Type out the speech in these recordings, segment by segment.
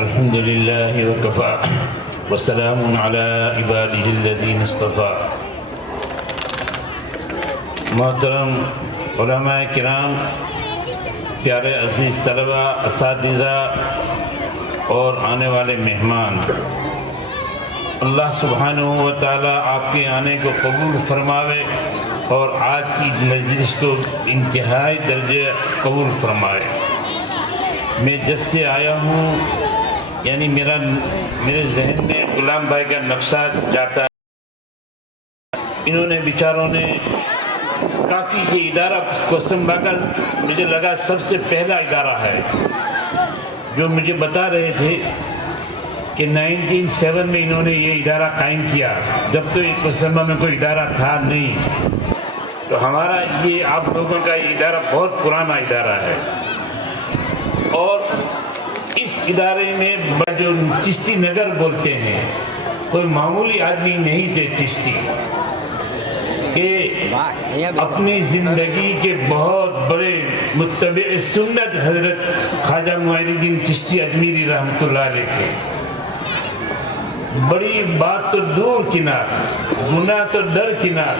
الحمد لله وكفى وسلام على عباده الذين اصطفى. محترم علماء کرام، پیارے عزیز طلباء، اساتذہ اور آنے والے مہمان، اللہ سبحانہ و تعالیٰ آپ کے آنے کو قبول فرماوے اور آج کی مجلس کو انتہائی درجے قبول فرمائے. میں جب سے آیا ہوں یعنی میرے ذہن میں غلام بھائی کا نقشہ جاتا ہے. انہوں نے بیچاروں نے کافی یہ ادارہ کوسم باغ مجھے لگا سب سے پہلا ادارہ ہے جو مجھے بتا رہے تھے کہ 1907 میں انہوں نے یہ ادارہ قائم کیا، جب تو کوسمبا میں کوئی ادارہ تھا نہیں. تو ہمارا یہ آپ لوگوں کا یہ ادارہ بہت پرانا ادارہ ہے. اور اس ادارے میں جو چشتی نگر بولتے ہیں، کوئی معمولی آدمی نہیں تھے چشتی، کہ اپنی زندگی کے بہت بڑے متبع سنت حضرت خواجہ معین الدین چشتی اجمیری رحمۃ اللہ علیہ تھے. بڑی بات تو دور کنار، گناہ تو در کنار،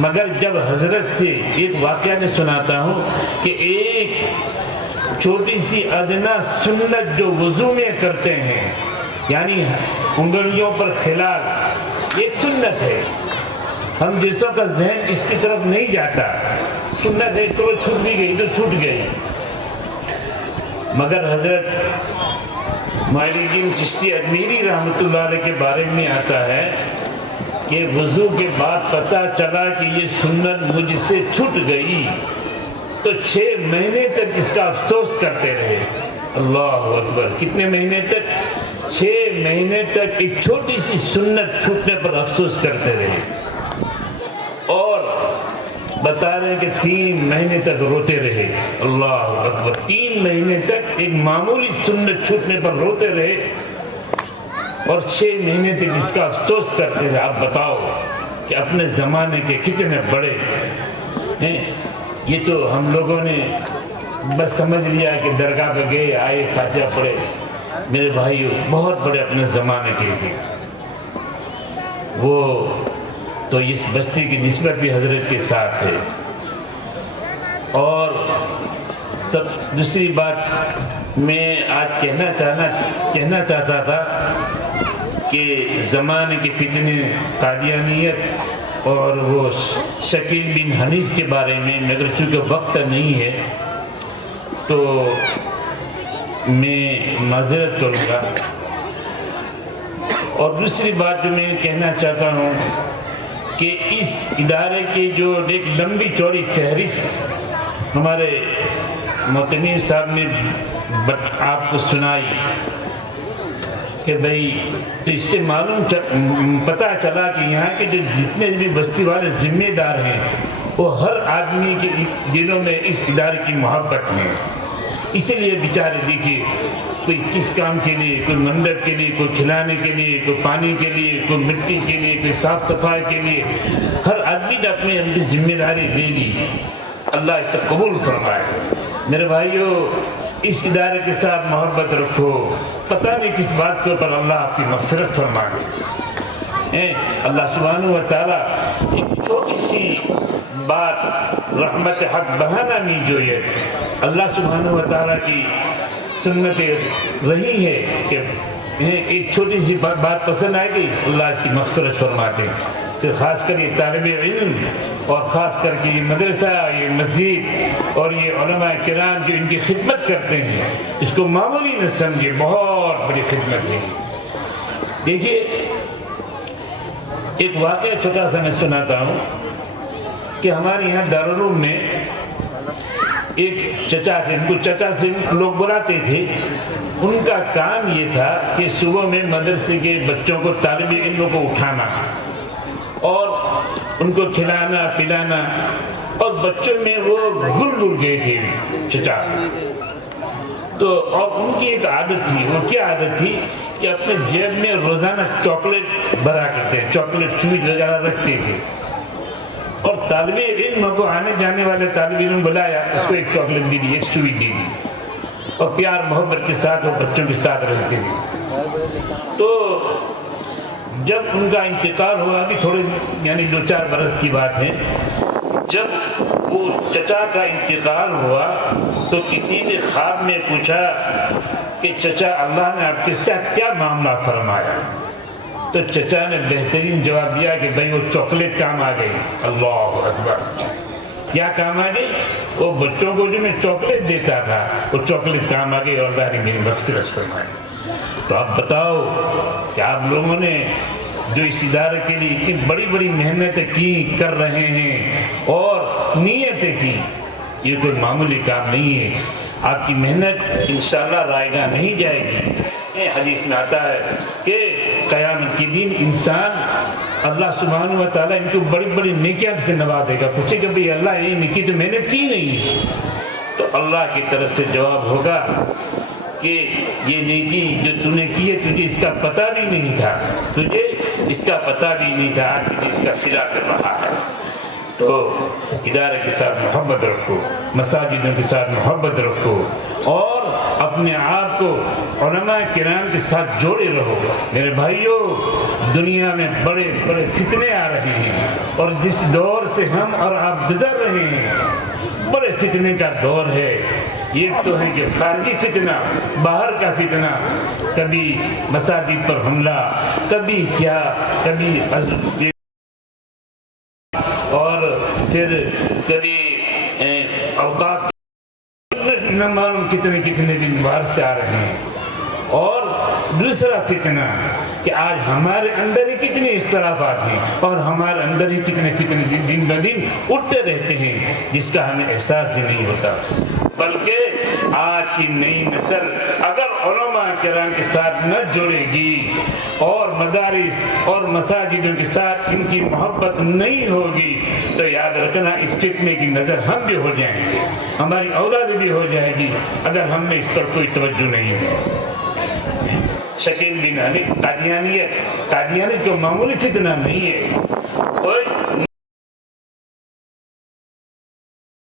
مگر جب حضرت سے ایک واقعہ میں سناتا ہوں کہ ایک چھوٹی سی ادنا سنت جو وضو میں کرتے ہیں، یعنی انگلیوں پر خلال، ایک سنت ہے. ہم جیسوں کا ذہن اس کی طرف نہیں جاتا، سنت ہے تو چھوٹ بھی گئی تو چھوٹ گئی. مگر حضرت معین الدین چشتی اجمیری رحمۃ اللہ علیہ کے بارے میں آتا ہے کہ وضو کے بعد پتہ چلا کہ یہ سنت مجھ سے چھوٹ گئی تو 6 مہینے تک اس کا افسوس کرتے رہے. اللہ اکبر! کتنے مہینے تک؟ 6 مہینے تک ایک چھوٹی سی سنت چھوٹنے پر افسوس کرتے رہے. اور بتا رہے ہیں کہ 3 مہینے تک روتے رہے. اللہ اکبر! 3 مہینے تک ایک معمولی سنت چھوٹنے پر روتے رہے اور 6 مہینے تک اس کا افسوس کرتے رہے. آپ بتاؤ کہ اپنے زمانے کے کتنے بڑے ہیں. یہ تو ہم لوگوں نے بس سمجھ لیا کہ درگاہ پہ گئے، آئے، فاتحہ پڑھے. میرے بھائیو بہت بڑے اپنے زمانے کے تھے. وہ تو اس بستی کی نسبت بھی حضرت کے ساتھ ہے. اور دوسری بات میں آج کہنا چاہتا تھا کہ زمانے کے فتنے، قادیانیت اور وہ شکیل بن حنیف کے بارے میں، مگر چونکہ وقت نہیں ہے تو میں معذرت کروں گا. اور دوسری بات جو میں کہنا چاہتا ہوں کہ اس ادارے کی جو ایک لمبی چوڑی فہرست ہمارے معتمین صاحب نے آپ کو سنائی کہ بھئی، تو اس سے پتہ چلا کہ یہاں کے جو جتنے بھی بستی والے ذمہ دار ہیں وہ ہر آدمی کے دلوں میں اس ادارے کی محبت ہے. اسی لیے بیچارے دیکھیے، کوئی کس کام کے لیے، کوئی منڈپ کے لیے، کوئی کھلانے کے لیے، کوئی پانی کے لیے، کوئی مٹی کے لیے، کوئی صاف صفائی کے لیے، ہر آدمی نے اپنی ذمہ داری لے لی. اللہ اسے قبول فرمائے. میرے بھائیو، اس ادارے کے ساتھ محبت رکھو. پتہ نہیں کس بات کے اوپر اللہ آپ کی مغفرت فرمائے. اللہ سبحانہ و تعالیٰ ایک چھوٹی سی بات، رحمت حق بہانہ میں جو ہے اللہ سبحانہ و تعالیٰ کی سنت رہی ہے کہ ایک چھوٹی سی بات پسند آئے گی، اللہ اس کی مغفرت فرماتے ہیں. پھر خاص کر یہ طالب علم اور خاص کر کے یہ مدرسہ، یہ مسجد اور یہ علماء کرام جو ان کی خدمت کرتے ہیں، اس کو معمولی نہ سمجھے، بہت بڑی خدمت ہے. دیکھیے، ایک واقعہ چھوٹا سا میں سناتا ہوں کہ ہمارے یہاں دارالعلوم میں ایک چچا تھے. ان کو چچا سے لوگ بلاتے تھے. ان کا کام یہ تھا کہ صبح میں مدرسے کے بچوں کو، طالب علموں کو اٹھانا اور ان کو کھلانا پلانا. اور بچوں میں وہ گل گئے تھے چچا. تو اور ان کی ایک عادت تھی. وہ کیا عادت تھی کہ اپنے جیب میں روزانہ چاکلیٹ بھرا کرتے ہیں، چاکلیٹ سویٹ وغیرہ رکھتے تھے. اور طالب علم کو، آنے جانے والے طالب علم بلایا، اس کو ایک چاکلیٹ دی دی، ایک سویٹ دی دی. اور پیار محبت کے ساتھ وہ بچوں کے ساتھ رہتے تھے۔ تو جب ان کا انتقال ہوا، ابھی تھوڑے یعنی 2-4 برس کی بات ہے، جب وہ چچا کا انتقال ہوا تو کسی نے خواب میں پوچھا کہ چچا اللہ نے آپ کے ساتھ کیا معاملہ فرمایا؟ تو چچا نے بہترین جواب دیا کہ بھائی وہ چاکلیٹ کام آ گئی۔ اللہ اکبر! کیا کام آ گئی؟ وہ بچوں کو جو میں چاکلیٹ دیتا تھا وہ چاکلیٹ کام آ گئی اور اللہ نے میری مغفرت فرمائی۔ تو آپ بتاؤ کہ آپ لوگوں نے جو اس ادارے کے لیے اتنی بڑی بڑی محنتیں کی، کر رہے ہیں اور نیتیں کی، یہ کوئی معمولی کام نہیں ہے۔ آپ کی محنت انشاءاللہ رائے گاہ نہیں جائے گی۔ یہ حدیث میں آتا ہے کہ قیامت کے دن انسان اللہ سبحانہ و تعالیٰ ان کو بڑی بڑی نیکیاں سے نوازے گا، پوچھے گا بھئی اللہ یہ نیکی تو میں نے کی نہیں، تو اللہ کی طرف سے جواب ہوگا کہ یہ نیکی جو تو نے کی ہے تجھے اس کا پتہ بھی نہیں تھا، تجھے اس کا پتہ بھی نہیں تھا، آج تجھے اس کا صلہ کر رہا ہے۔ تو ادارے کے ساتھ محبت رکھو، مساجدوں کے ساتھ محبت رکھو اور اپنے آپ کو علماء کرام کے ساتھ جوڑے رہو۔ میرے بھائیوں، دنیا میں بڑے بڑے فتنے آ رہے ہیں اور جس دور سے ہم اور آپ گزر رہے ہیں بڑے فتنے کا دور ہے۔ یہ تو ہے کہ خارجی فتنہ، باہر کا فتنہ، کبھی مساجد پر حملہ، کبھی کیا، کبھی اور پھر کبھی اوقات نہ معلوم کتنے دن باہر سے آ رہے ہیں۔ اور دوسرا فتنہ کہ آج ہمارے اندر ہی کتنے اختلافات ہیں اور ہمارے اندر ہی کتنے فتنے دن بدن اٹھتے رہتے ہیں جس کا ہمیں احساس ہی نہیں ہوتا۔ بلکہ آج کی نئی نسل اگر علماء کرام کے ساتھ نہ جڑے گی اور مدارس اور مساجدوں کے ساتھ ان کی محبت نہیں ہوگی تو یاد رکھنا اس فتنے کی نظر ہم بھی ہو جائیں گے، ہماری اولاد بھی ہو جائے گی اگر ہم نے اس پر کوئی توجہ نہیں دی۔ شکیل بن علی قادیانیت کو معمولی فتنہ نہیں ہے۔ کوئی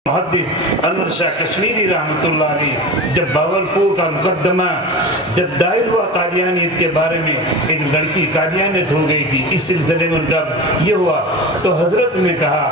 محدث انور شاہ کشمیری رحمۃ اللہ علیہ جب باولپور کا مقدمہ جب دائر ہوا قادیانیت کے بارے میں، ایک لڑکی قادیانیت ہو گئی تھی، اس سلسلے میں جب یہ ہوا تو حضرت نے کہا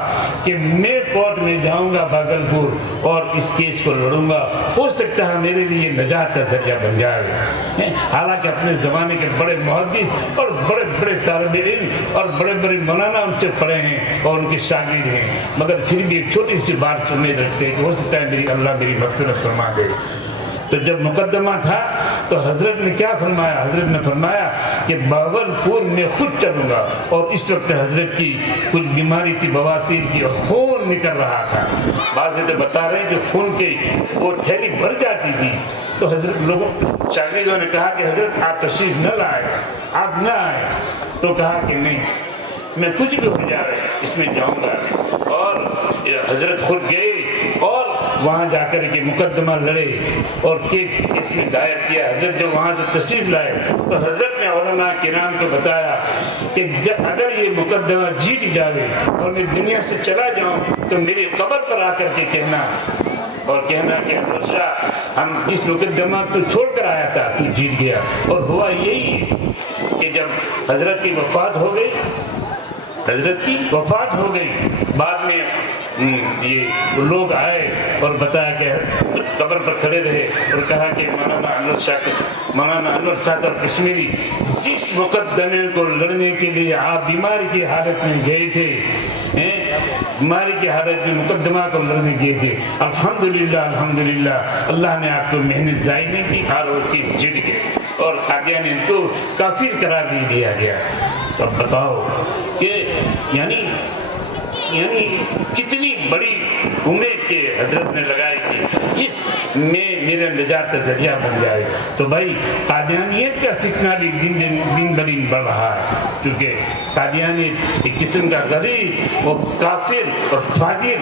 کہ میں کورٹ میں جاؤں گا بھاگلپور اور اس کیس کو لڑوں گا، ہو سکتا ہے میرے لیے نجات کا ذریعہ بن جائے۔ حالانکہ اپنے زمانے کے بڑے محدث اور بڑے بڑے طالب علم اور بڑے بڑے مولانا ان سے پڑھے ہیں اور ان کے شاگرد ہیں، مگر پھر بھی ایک چھوٹی سی بات سے امید رکھتے ہیں کہ ہو سکتا ہے اللہ میری مغفرت فرما دے۔ تو جب مقدمہ تھا تو حضرت نے کیا فرمایا؟ حضرت نے فرمایا کہ باولپور میں خود چلوں گا، اور اس وقت حضرت کی کچھ بیماری تھی، بواسیر کی، خون نکل رہا تھا، بعض تو بتا رہے ہیں کہ خون کی وہ تھیلی بھر جاتی تھی۔ تو حضرت لوگوں شاگردوں نے کہا کہ حضرت آپ تشریف نہ لائے، آپ نہ آئے، تو کہا کہ نہیں میں کچھ بھی ہو جائے اس میں جاؤں گا۔ اور حضرت خود گئے اور وہاں جا کر کے مقدمہ لڑے اور کیس میں دائر کیا۔ حضرت جب وہاں سے تشریف لائے تو حضرت نے علماء کرام کو بتایا کہ جب اگر یہ مقدمہ جیت جاوے اور میں دنیا سے چلا جاؤں تو میری قبر پر آ کر کے کہنا کہ انور شاہ ہم جس مقدمہ تو چھوڑ کر آیا تھا تو جیت گیا۔ اور ہوا یہی کہ جب حضرت کی وفات ہو گئی، بعد میں یہ لوگ آئے اور بتایا کہ قبر پر کھڑے رہے اور کہا کہ مولانا انور صاحب کشمیری جس مقدمے کو لڑنے کے لیے آپ بیماری کی حالت میں گئے تھے، بیماری کی حالت میں مقدمہ کو لڑنے گئے تھے، الحمدللہ اللہ نے آپ کو محنت ضائع نہیں کی اور وہ چیز جیت گئے اور قادیانیت کو کافر قرار دیا گیا۔ تو اب بتاؤ کہ یعنی کتنی بڑی امید کے حضرت نے لگائی کہ اس میں میرے نجات کا ذریعہ بن جائے۔ تو بھائی قادیانیت کا فتنہ بھی دن بدن بڑھ رہا ہے، کیونکہ قادیانیت ایک قسم کا غریب اور کافر اور فاجر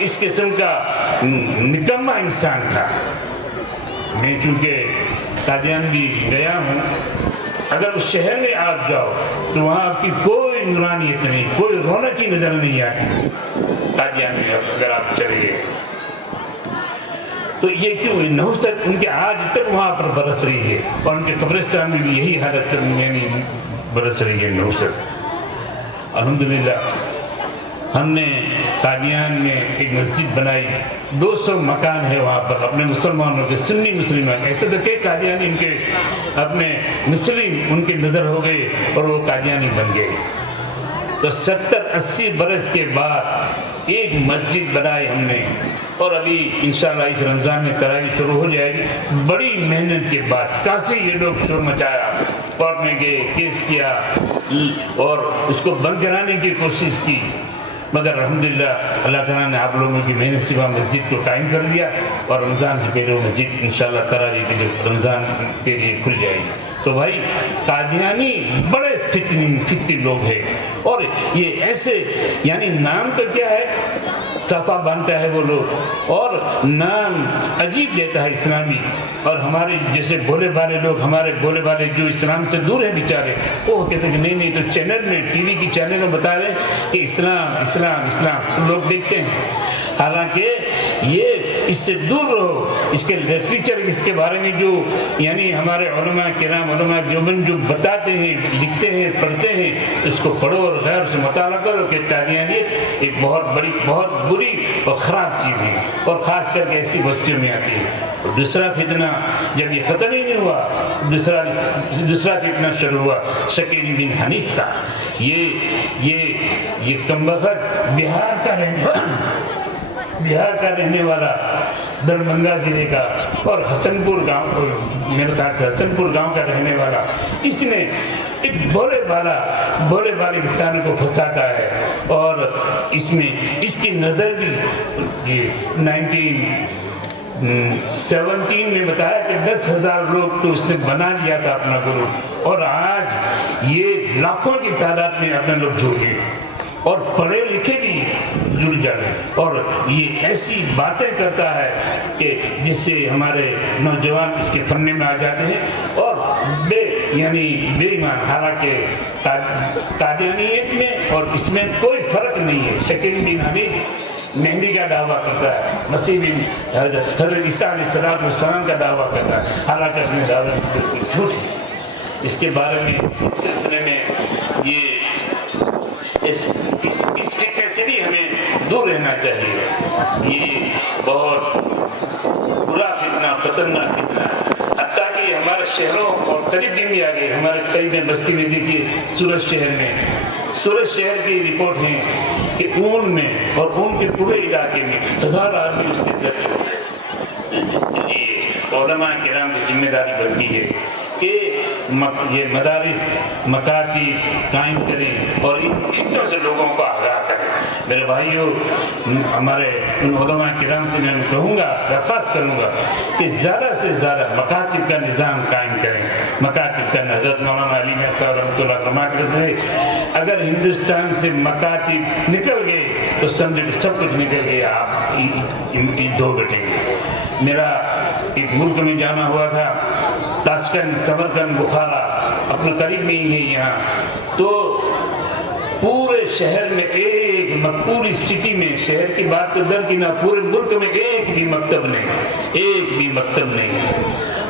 اس قسم کا نکما انسان تھا۔ میں چونکہ قادیان بھی گیا ہوں، اگر اس شہر میں آپ جاؤ تو وہاں آپ کی کوئی نورانیت نہیں، کوئی رونق ہی نظر نہیں آتی۔ قادیان میں اگر آپ چلے گئے تو یہ کیوں نحوست ان کے آج تک وہاں پر برس رہی ہے، اور ان کے قبرستان میں بھی یہی حالت یعنی برس رہی ہے نحوست۔ الحمدللہ ہم نے قادیان میں ایک مسجد بنائی، 200 مکان ہے وہاں پر اپنے مسلمانوں کے، سنی مسلمان، ایسے تو کئی قادیانی ان کے اپنے مسلم ان کے نظر ہو گئے اور وہ قادیانی بن گئے۔ تو 70-80 برس کے بعد ایک مسجد بنائی ہم نے، اور ابھی انشاءاللہ اس رمضان میں تراویح شروع ہو جائے گی۔ بڑی محنت کے بعد کافی یہ لوگ شور مچایا، کورٹ میں گئے، کیس کیا اور اس کو بند کرانے کی کوشش کی، مگر الحمدللہ اللہ تعالیٰ نے آپ لوگوں کی محنت سے وہاں مسجد کو قائم کر دیا، اور رمضان سے پہلے وہ مسجد انشاءاللہ تراویح کے لیے رمضان کے لیے کھل جائے گی۔ تو بھائی قادیانی بڑے فتنی لوگ ہیں، اور یہ ایسے یعنی نام تو کیا ہے، صفا بنتا ہے وہ لوگ، اور نام عجیب دیتا ہے اسلامی، اور ہمارے جیسے بھولے بھالے لوگ، ہمارے بھولے بھالے جو اسلام سے دور ہیں بیچارے، وہ کہتے ہیں کہ نہیں تو چینل میں ٹی وی کی چینل میں بتا رہے ہیں کہ اسلام اسلام اسلام، لوگ دیکھتے ہیں، حالانکہ یہ اس سے دور رہو۔ اس کے لٹریچر، اس کے بارے میں جو یعنی ہمارے علماء کرام، علماء دیوبند جو بتاتے ہیں، لکھتے ہیں، پڑھتے ہیں، اس کو پڑھو اور غیر سے مطالعہ کرو کہ قادیانیت ایک بہت بری اور خراب چیز ہے، اور خاص کر کے ایسی بستیوں میں آتی ہے۔ دوسرا فتنہ جب یہ ختم ہی نہیں ہوا، دوسرا فتنہ شروع ہوا شکیل بن حنیف کا۔ یہ کمبخت بہار کا رہنے والا، دربھنگا ضلع کا، اور حسن پور گاؤں، میرے خیال سے حسن پور گاؤں کا رہنے والا، اس نے ایک بھولے بالے انسان کو پھنساتا ہے، اور اس میں اس کی نظر بھی 1917 میں بتایا کہ 10,000 لوگ تو اس نے بنا لیا تھا اپنا گروپ، اور آج یہ لاکھوں کی تعداد میں اپنے لوگ جڑ گئے، اور پڑھے لکھے بھی جڑ جانے، اور یہ ایسی باتیں کرتا ہے کہ جس سے ہمارے نوجوان اس کے فن میں آ جاتے ہیں، اور بے ایمان، حالانکہ قادیانیت میں اور اس میں کوئی فرق نہیں ہے۔ شکیل بن حنیف مہدی کا دعویٰ کرتا ہے، مسیح بن حضرت عیسیٰ علیہ السلام کا دعویٰ کرتا ہے، حالانکہ اپنے دعوے میں بالکل جھوٹ ہے۔ اس کے بارے میں اس سلسلے میں یہ اس فتنے سے بھی ہمیں دور رہنا چاہیے۔ یہ بہت برا فتنہ، خطرناک فتنہ ہے، حتیٰ کہ ہمارے شہروں اور قریب بھی آ گئے، ہمارے قریب بستی میں دیکھیے، سورت شہر کی رپورٹ ہے کہ اون میں اور اون کے پورے علاقے میں 1000 آدمی اس کے ذریعے ہوتے ہیں۔ علماء کرام کی ذمہ داری بنتی ہے کہ یہ مدارس مکاتب قائم کریں اور ان فتنوں سے لوگوں کو آگاہ کریں۔ میرے بھائیوں، ہمارے ان علماء کرام سے میں کہوں گا، درخواست کروں گا کہ زیادہ سے زیادہ مکاتب کا نظام قائم کریں۔ مکاتب کا حضرت مولانا علی میاں صاحب رحمۃ اللہ فرما کرتے ہیں، اگر ہندوستان سے مکاتب نکل گئے تو سمجھو کہ سب کچھ نکل گیا، آپ دو بٹیں گے۔ میرا ایک ملک میں جانا ہوا تھا، تاشکند، سمرقند، بخارا، اپنے قریب میں ہی ہے یہاں، تو پورے شہر میں پوری سٹی میں، شہر کی بات تو درکنار، پورے ملک میں ایک بھی مکتب نہیں،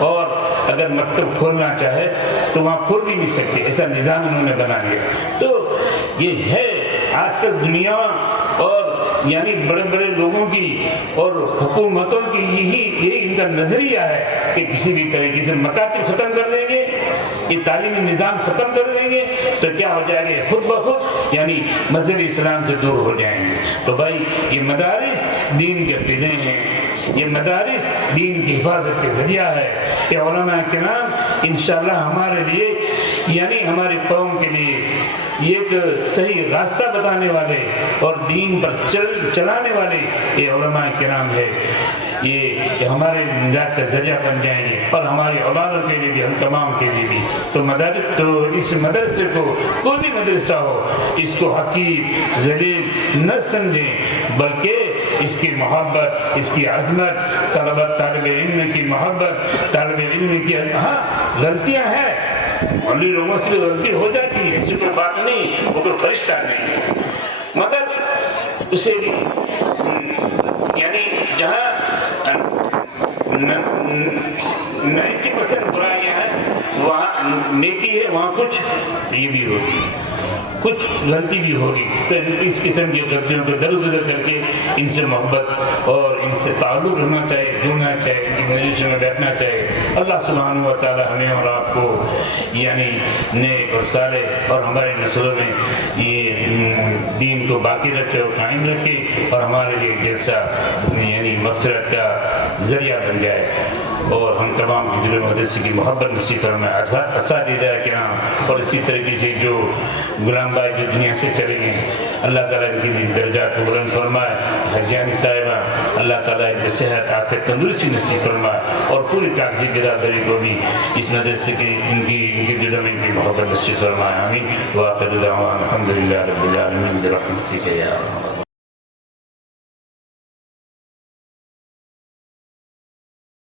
اور اگر مکتب کھولنا چاہے تو وہاں کھول بھی نہیں سکتے، ایسا نظام انہوں نے بنا لیا۔ تو یہ ہے آج کل دنیا اور یعنی بڑے بڑے لوگوں کی اور حکومتوں کی یہی ان کا نظریہ ہے کہ کسی بھی طریقے سے مکاتب ختم کر دیں گے، یہ تعلیمی نظام ختم کر دیں گے تو کیا ہو جائے گا، خود بخود یعنی مذہب اسلام سے دور ہو جائیں گے۔ تو بھائی یہ مدارس دین کے قلعے ہیں، یہ مدارس دین کی حفاظت کے ذریعہ ہے۔ کہ علماء کرام انشاءاللہ ہمارے لیے یعنی ہماری قوم کے لیے ایک صحیح راستہ بتانے والے اور دین پر چلانے والے یہ علماء کرام ہے، یہ ہمارے نجات کا ذریعہ بن جائیں گے، اور ہماری اولادوں کے لیے بھی، ہم تمام کے لیے بھی۔ تو اس مدرسے کو، کوئی بھی مدرسہ ہو، اس کو حقیر ذلیل نہ سمجھیں، بلکہ اس کی محبت، اس کی عظمت، طالب علم کی محبت، طالب علم کی ہاں غلطیاں ہیں، عملی لوگوں سے بھی غلطی ہو جاتی ہے، ایسی کوئی بات نہیں، وہ کوئی فرشتہ نہیں، مگر اسے بھی یعنی جہاں 90% برائیاں ہیں، وہاں نیکی ہے، وہاں کچھ یہ بھی ہوگی، کچھ غلطی بھی ہوگی. پھر اس قسم کی غلطیوں کو درگزر کر کے ان سے محبت اور ان سے تعلق رہنا چاہیے، جڑنا چاہیے، ان کی مجلس میں بیٹھنا چاہیے. اللہ سبحانہ و تعالی ہمیں اور آپ کو یعنی نیک اور صالح اور ہماری نسلوں میں یہ دین کو باقی رکھے اور قائم رکھے اور ہمارے لیے جلسہ یعنی مغفرت کا ذریعہ بن جائے اور ہم تمام کی دلوں میں مدرسے کی محبت نصیب فرمائے. اساتذہ کرام اور اسی طریقے سے جو غلام بھائی جو دنیا سے چلے گئے اللہ تعالیٰ ان کی درجات کو بلند فرمائے. حجانی صاحبہ اللہ تعالیٰ ان کو صحت عافیت تندرستی نصیب فرمائے اور پوری کاغذی برادری کو بھی اس مدرسے کی ان کی دلوں میں ان کی محبت نصیب فرمائے. آمین. وآخر دعوانا الحمدللہ رب العالمین برحمتک یا